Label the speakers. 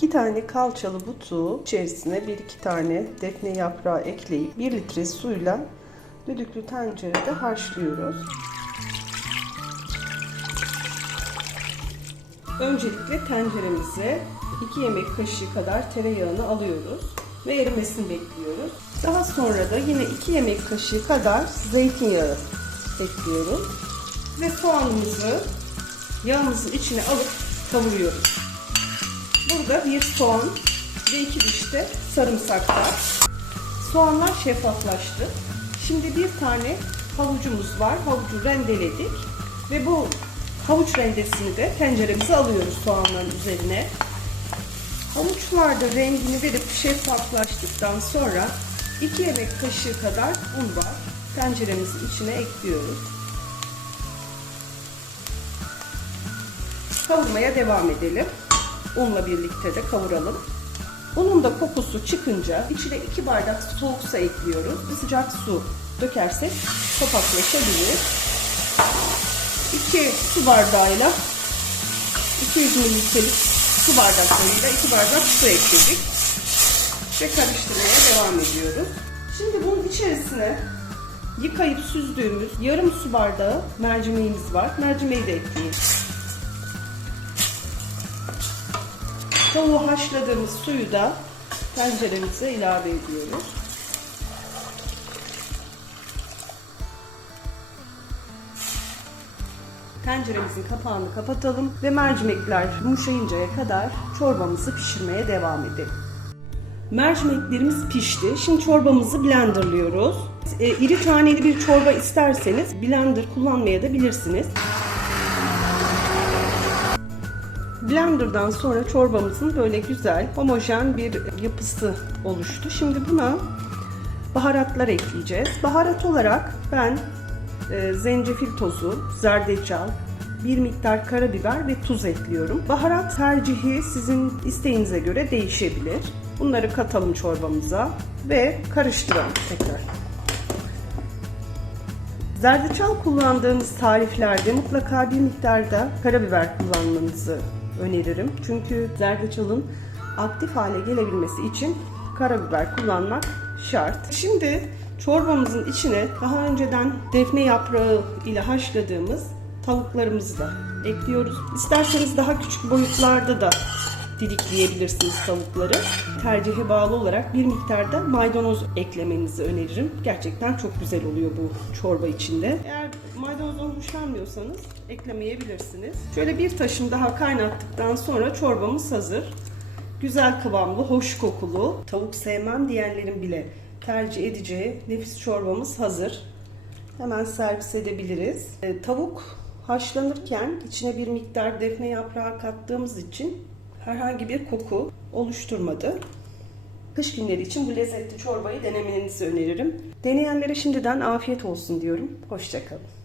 Speaker 1: 2 tane kalçalı butu içerisine 1-2 tane defne yaprağı ekleyip 1 litre suyla düdüklü tencerede haşlıyoruz. Öncelikle tenceremize 2 yemek kaşığı kadar tereyağını alıyoruz ve erimesini bekliyoruz. Daha sonra da yine 2 yemek kaşığı kadar zeytinyağı ekliyoruz. Ve soğanımızı yağımızın içine alıp kavuruyoruz. Burada bir soğan ve iki diş de sarımsak var. Soğanlar şeffaflaştı. Şimdi bir tane havucumuz var. Havucu rendeledik. Ve bu havuç rendesini de tenceremize alıyoruz soğanların üzerine. Havuçlar da rengini verip şeffaflaştıktan sonra 2 yemek kaşığı kadar un var. Tenceremizin içine ekliyoruz. Kavurmaya devam edelim. Unla birlikte de kavuralım. Unun da kokusu çıkınca içine 2 bardak soğuk su ekliyoruz. Bir sıcak su dökersek topaklaşabilir. 2 su bardağıyla 200 mililitrelik su bardaklarıyla 2 bardak su ekledik. Ve karıştırmaya devam ediyoruz. Şimdi bunun içerisine yıkayıp süzdüğümüz yarım su bardağı mercimeğimiz var. Mercimeği de ekleyelim. Tavuğu haşladığımız suyu da tenceremize ilave ediyoruz. Tenceremizin kapağını kapatalım ve mercimekler yumuşayıncaya kadar çorbamızı pişirmeye devam edelim. Mercimeklerimiz pişti. Şimdi çorbamızı blenderlıyoruz. E, iri taneli bir çorba isterseniz blender kullanmaya da bilirsiniz. Blender'dan sonra çorbamızın böyle güzel, homojen bir yapısı oluştu. Şimdi buna baharatlar ekleyeceğiz. Baharat olarak ben e, zencefil tozu, zerdeçal, bir miktar karabiber ve tuz ekliyorum. Baharat tercihi sizin isteğinize göre değişebilir. Bunları katalım çorbamıza ve karıştıralım tekrar. Zerdeçal kullandığınız tariflerde mutlaka bir miktarda karabiber kullanmanızı öneririm. Çünkü zerdeçalın aktif hale gelebilmesi için karabiber kullanmak şart. Şimdi çorbamızın içine daha önceden defne yaprağı ile haşladığımız tavuklarımızı da ekliyoruz. İsterseniz daha küçük boyutlarda da didikleyebilirsiniz tavukları. Tercihe bağlı olarak bir miktarda maydanoz eklemenizi öneririm. Gerçekten çok güzel oluyor bu çorba içinde. Eğer maydanozdan hoşlanmıyorsanız eklemeyebilirsiniz. Şöyle bir taşım daha kaynattıktan sonra çorbamız hazır. Güzel kıvamlı, hoş kokulu, tavuk sevmem diyenlerin bile tercih edeceği nefis çorbamız hazır. Hemen servis edebiliriz. E, tavuk haşlanırken içine bir miktar defne yaprağı kattığımız için herhangi bir koku oluşturmadı. Kış günleri için bu lezzetli çorbayı denemenizi öneririm. Deneyenlere şimdiden afiyet olsun diyorum. Hoşçakalın.